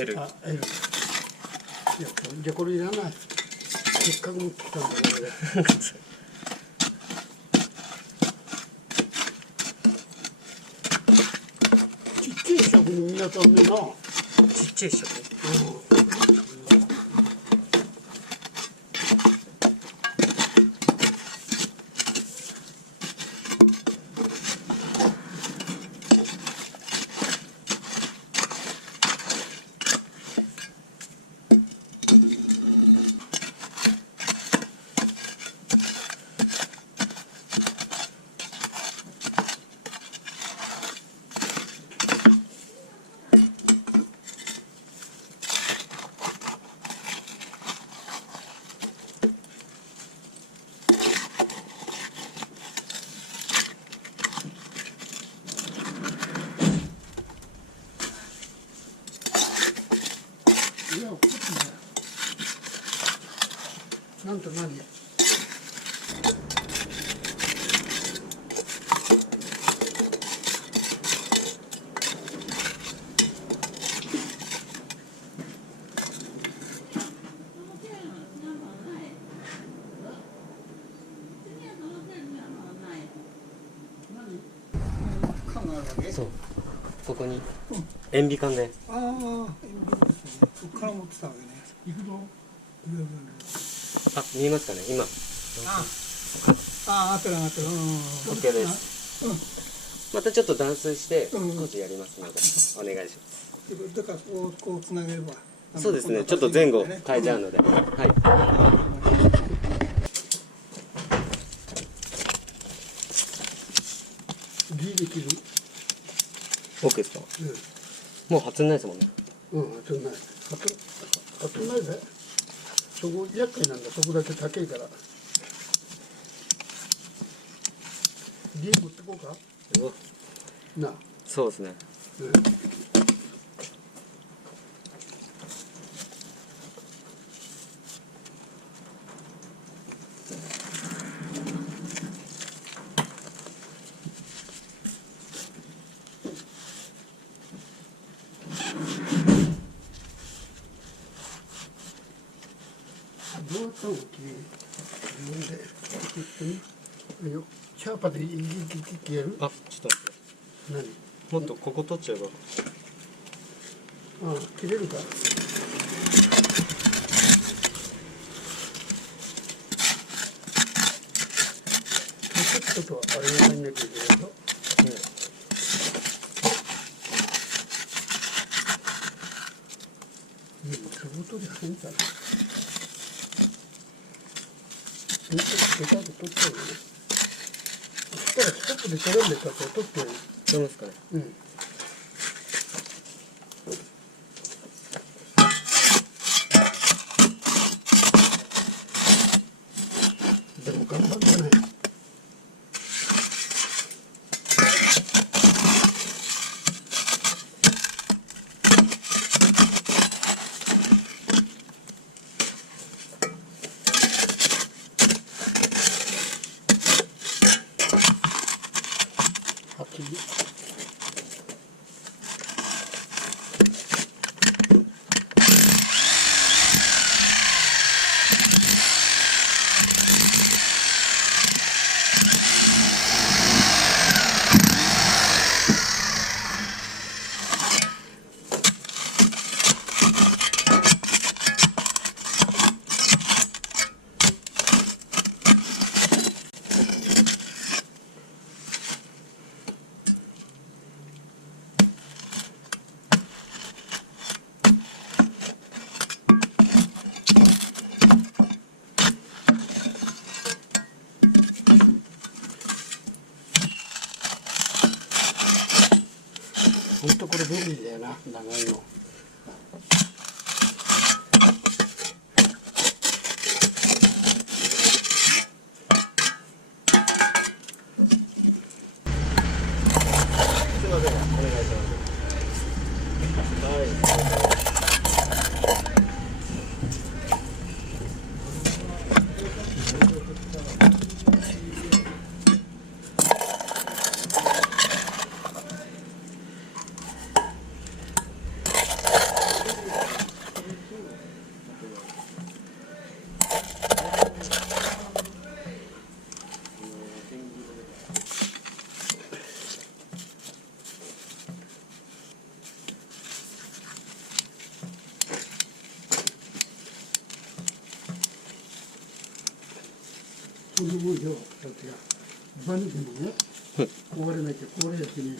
L。あ、L。いや、じゃあこれいらない。せっかく持ってきたんだけどね。ちっちゃい尺に見当たんねえな。ちっちゃい尺。なんと何？そう、ここに塩ビ管で。ああ、塩ビですね。ここから持ってたわけね。行くぞ。あ、見えますかね、今。あ、あってるあってる。OK です。またちょっと断水して工事やりますのでお願いします。だからこうつなげれば。そうですね。ちょっと前後変えちゃうので、はい。G できる。OK ですか。もう発んないですもんね。発んない。発んないぜ。そこ厄介なんだ。そこだけ高いから。G 持ってこうか。なあ。そうですね。どうやったの？君。自分でシャーパーでギギギやる？あ、ちょっと待って。何？もっとここ取っちゃえば。あ、切れるか。ちょっとあれが入んなきゃいけないぞ。仕事で入んだな。ベタで取っちゃうよね。そしたらストップで取れんでさ、取ってやる。取れますかね。でも頑張ってない。ほんとこれ便利だよな、長いの。そんなもんよ、だってが。バニでもね、壊れなきゃ壊れやしね。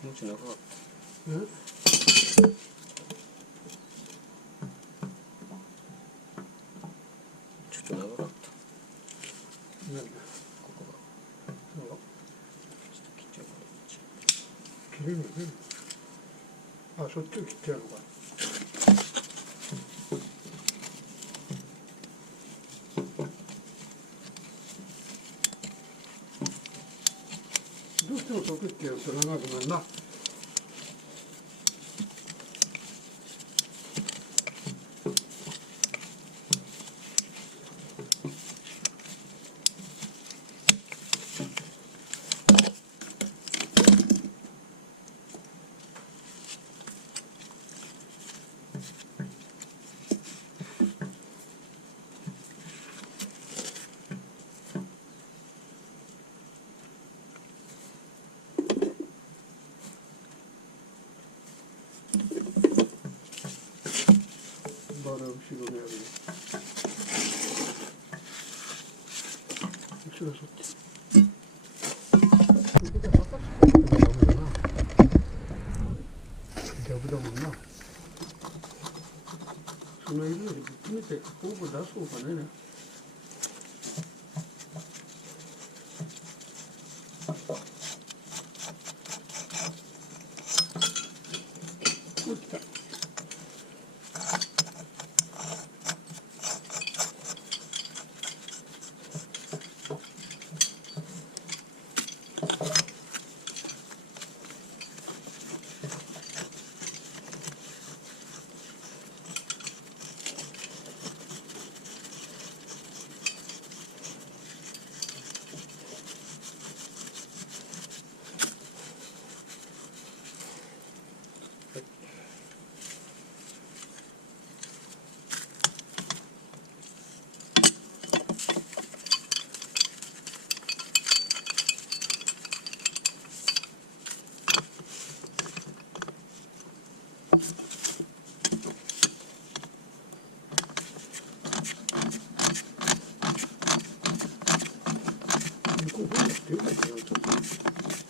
気持ち長かった。ちょっと長かった。なんだ。ここが。そう。ちょっと切っちゃうか切れるよね。あ、そっちを切ってやるのか。どうしてもそこってやると長くなるな。バラ後ろにある。後ろそっち。逆だもんな。その色よりぶっ詰めてポンポン出そうかね。こう来た。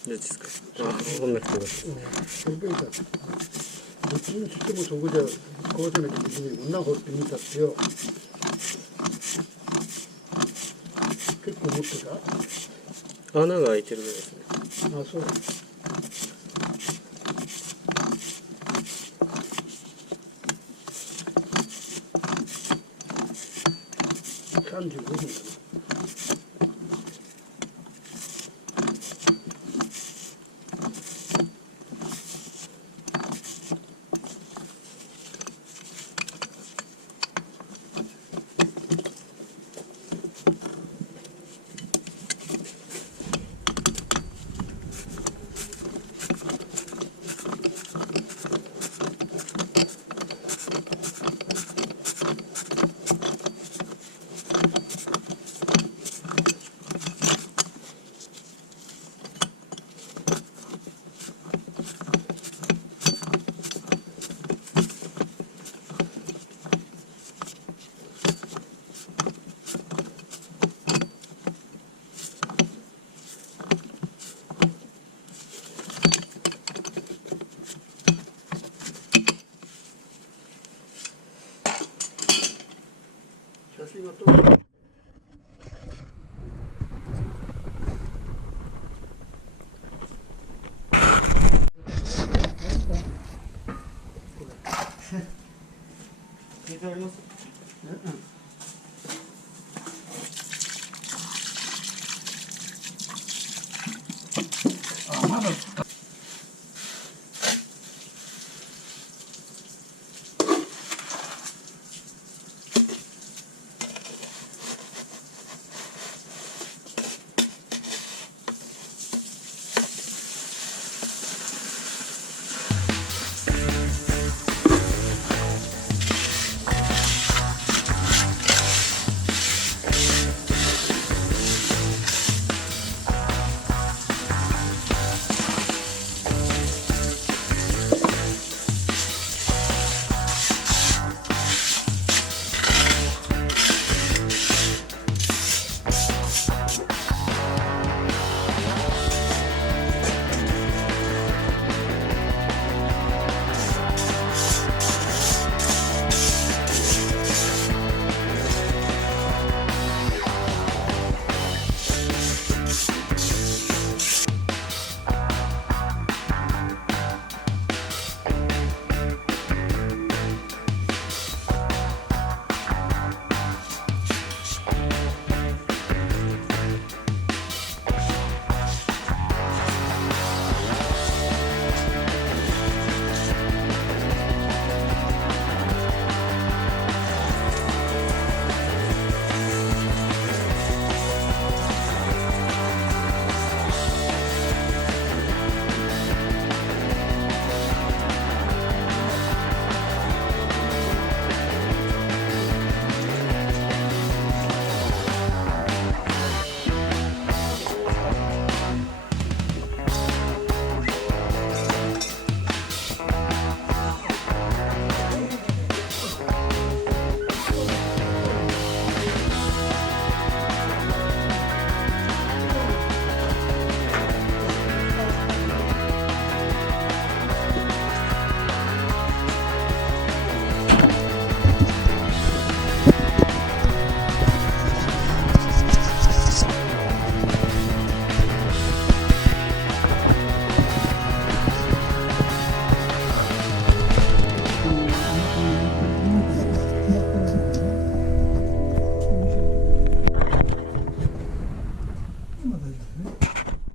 どっちですか。あ、こんな人が。それでさ、どっちにしてもそこじゃ壊さなきゃできないもんな、掘ってみたってよ。結構持ってた？穴が開いてるぐらいですね。あ、そう。35分だな。写真が撮る。水あります？うん。